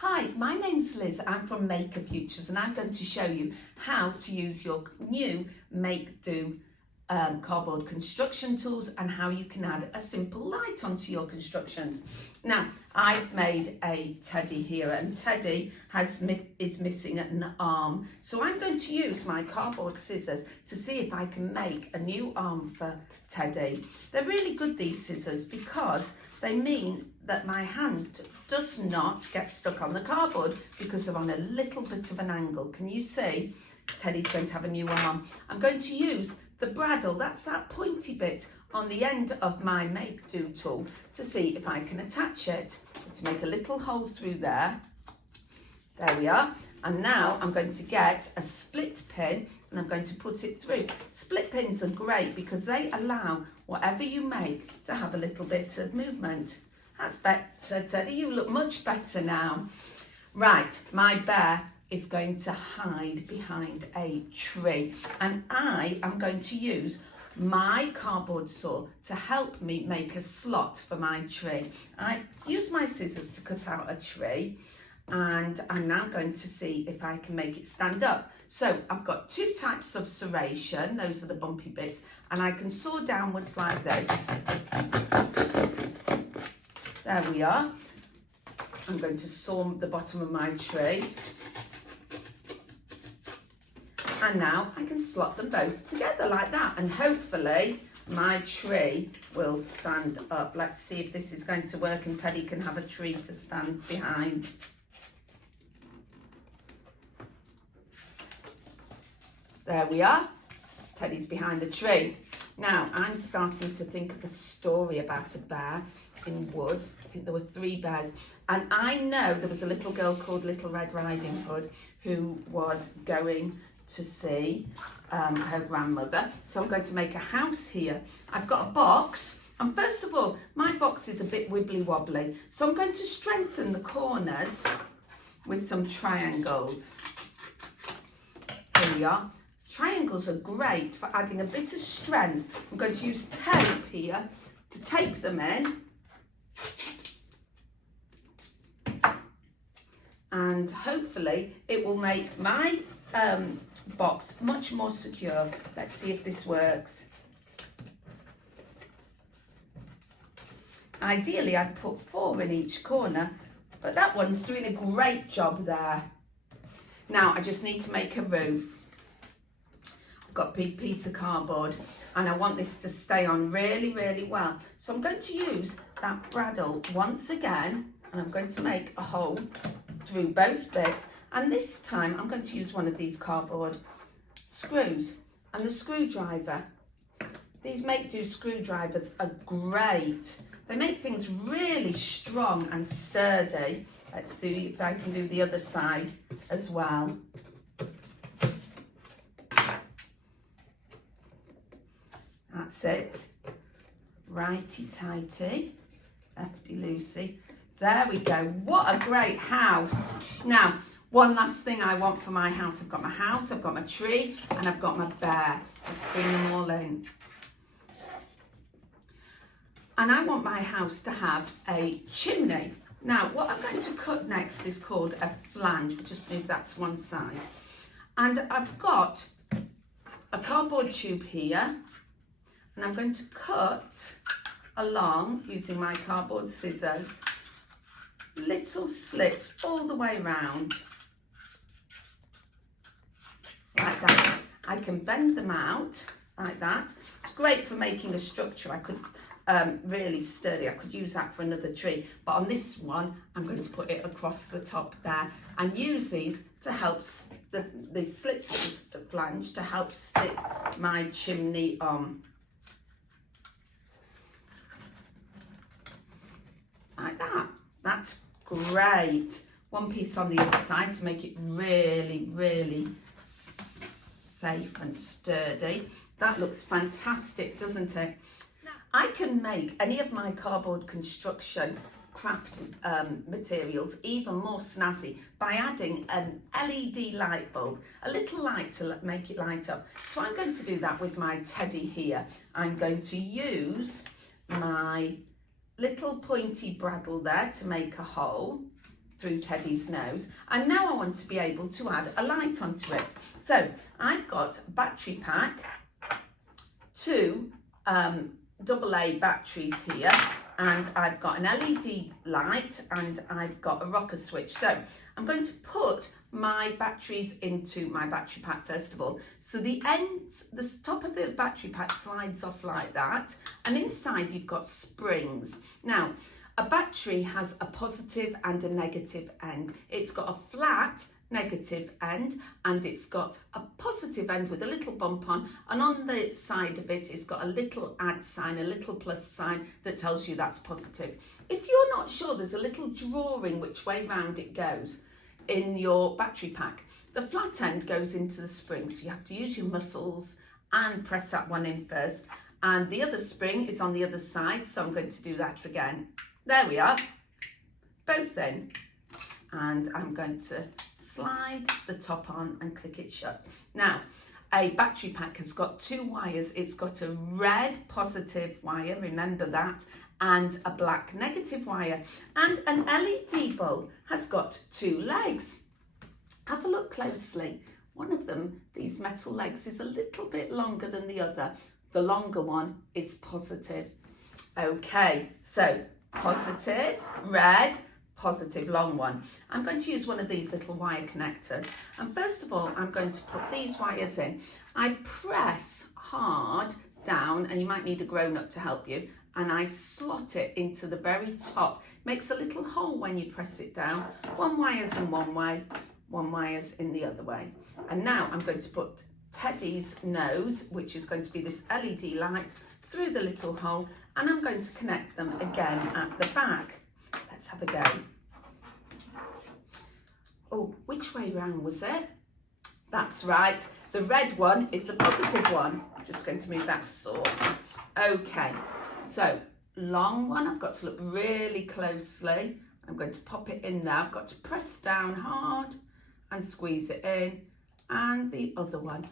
Hi, my name's Liz. I'm from Maker Futures and I'm going to show you how to use your new Make Do cardboard construction tools and how you can add a simple light onto your constructions. Now, I've made a teddy here and Teddy is missing an arm. So I'm going to use my cardboard scissors to see if I can make a new arm for Teddy. They're really good, these scissors, because they mean that my hand does not get stuck on the cardboard because they're on a little bit of an angle. Can you see? Teddy's going to have a new arm. I'm going to use the bradawl, that's that pointy bit on the end of my Make Do tool, to see if I can attach it. To make a little hole through there. There we are. And now I'm going to get a split pin and I'm going to put it through. Split pins are great because they allow whatever you make to have a little bit of movement. That's better, Teddy. You look much better now. Right, my bear is going to hide behind a tree and I am going to use my cardboard saw to help me make a slot for my tree. I used my scissors to cut out a tree and I'm now going to see if I can make it stand up. So I've got two types of serration, those are the bumpy bits, and I can saw downwards like this. There we are. I'm going to saw the bottom of my tree. And now I can slot them both together like that, and hopefully my tree will stand up. Let's see if this is going to work and Teddy can have a tree to stand behind. There we are. Teddy's behind the tree. Now I'm starting to think of a story about a bear in wood. I think there were 3 bears. And I know there was a little girl called Little Red Riding Hood who was going to see her grandmother. So I'm going to make a house here. I've got a box. And first of all, my box is a bit wibbly wobbly. So I'm going to strengthen the corners with some triangles. Here we are. Triangles are great for adding a bit of strength. I'm going to use tape here to tape them in. And hopefully it will make my box much more secure. Let's see if this works. Ideally I'd put 4 in each corner, but that one's doing a great job there. Now I just need to make a roof. I've got a big piece of cardboard and I want this to stay on really, really well. So I'm going to use that bradawl once again and I'm going to make a hole through both bits, and this time I'm going to use one of these cardboard screws and the screwdriver. These Make Do screwdrivers are great. They make things really strong and sturdy. Let's see if I can do the other side as well. That's it. Righty-tighty, lefty-loosey. There we go. What a great house. Now, one last thing I want for my house. I've got my house, I've got my tree, and I've got my bear. Let's bring them all in. And I want my house to have a chimney. Now, what I'm going to cut next is called a flange. We'll just move that to one side. And I've got a cardboard tube here. And I'm going to cut along, using my cardboard scissors, little slits all the way around. Like that. I can bend them out like that. It's great for making a structure. I could really sturdy. I could use that for another tree. But on this one, I'm going to put it across the top there and use these to help the slits of the flange to help stick my chimney on. Like that. That's great. One piece on the other side to make it really, really safe and sturdy. That looks fantastic, doesn't it? I can make any of my cardboard construction craft materials even more snazzy by adding an LED light bulb, a little light to make it light up. So I'm going to do that with my teddy here. I'm going to use my little pointy bradawl there to make a hole. through Teddy's nose, and now I want to be able to add a light onto it. So I've got a battery pack, 2 AA batteries here, and I've got an LED light, and I've got a rocker switch. So I'm going to put my batteries into my battery pack first of all. So the top of the battery pack slides off like that, and inside you've got springs. Now, a battery has a positive and a negative end. It's got a flat negative end, and it's got a positive end with a little bump on, and on the side of it, it's got a little add sign, a little plus sign that tells you that's positive. If you're not sure, there's a little drawing which way round it goes in your battery pack. The flat end goes into the spring, so you have to use your muscles and press that one in first, and the other spring is on the other side, so I'm going to do that again. There we are, both in, and I'm going to slide the top on and click it shut. Now, a battery pack has got 2 wires. It's got a red positive wire, remember that, and a black negative wire. And an LED bulb has got 2 legs. Have a look closely. One of them, these metal legs, is a little bit longer than the other. The longer one is positive. Okay, so positive, red, positive, long one. I'm going to use one of these little wire connectors, and first of all I'm going to put these wires in. I press hard down, and you might need a grown-up to help you, and I slot it into the very top. Makes a little hole when you press it down. 1 wire's in one way, 1 wire's in the other way. And now I'm going to put Teddy's nose, which is going to be this LED light, through the little hole, and I'm going to connect them again at the back. Let's have a go. Oh, which way round was it? That's right, the red one is the positive one. I'm just going to move that sort. Okay, so long one, I've got to look really closely. I'm going to pop it in there. I've got to press down hard and squeeze it in. And the other one.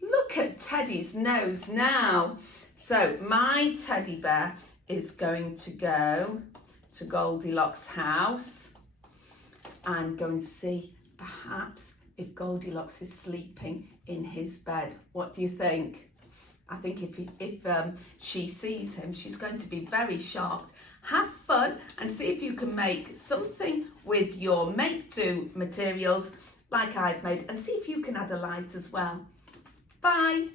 Look at Teddy's nose now. So my teddy bear is going to go to Goldilocks' house and go and see perhaps if Goldilocks is sleeping in his bed. What do you think? I think if she sees him, she's going to be very shocked. Have fun and see if you can make something with your make-do materials like I've made, and see if you can add a light as well. Bye.